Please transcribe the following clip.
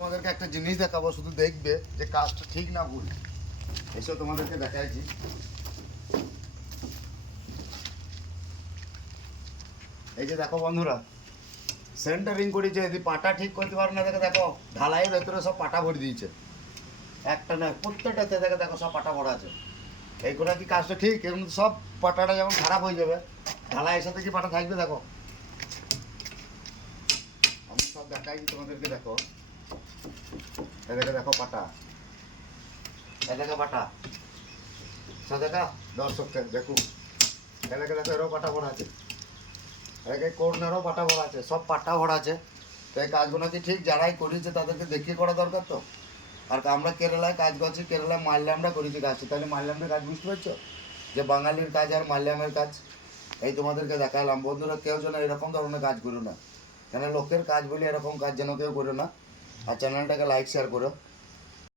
তোমাদেরকে একটা জিনিস দেখাবো, শুধু দেখবে যে কাজটা ঠিক না ভুল। এসব তোমাদেরকে দেখাইছি। এই যে দেখো বন্ধুরা, সেন্টারিং করেছে, যদি পাটা ঠিক করতে পারে না দেখে, দেখো ঢালাইয়ের ভেতরে সব পাটা ভরে দিয়েছে, একটা নয় প্রত্যেকটাতে দেখে, দেখো সব পাটা ভরা আছে। এইগুলো কি কাজটা ঠিক? এরকম সব পাটাটা যেমন খারাপ হয়ে যাবে, ঢালাইয়ের সাথে কি পাটা থাকবে? দেখো আমি সব দেখাইছি তোমাদেরকে। দেখো এদিকে দেখো পাটা, এদিকে পাটা সব দেখা দর্শককে দেখুন, এদিকে দেখো এরও পাটা ভরা আছে, এদিকে কর্নারও পাটা ভরা আছে, সব পাটা ভরা আছে। তো এই কাজগুলো কি ঠিক? যারাই করেছে তাদেরকে দেখিয়ে করা দরকার তো। আর আমরা কেরালায় কাজ করছি, কেরালায় মাল্যামরা করেছি কাজটা, তাহলে মাল্যামের কাজ বুঝতে পারছো যে বাঙালির কাজ আর মাল্যামের কাজ। এই তোমাদেরকে দেখালাম বন্ধুরা, কেউ যেন এরকম ধরনের কাজ করো না, কেন লোকের কাজ বলে এরকম কাজ যেন কেউ করো না। আর চ্যানেলটাকে লাইক শেয়ার করো।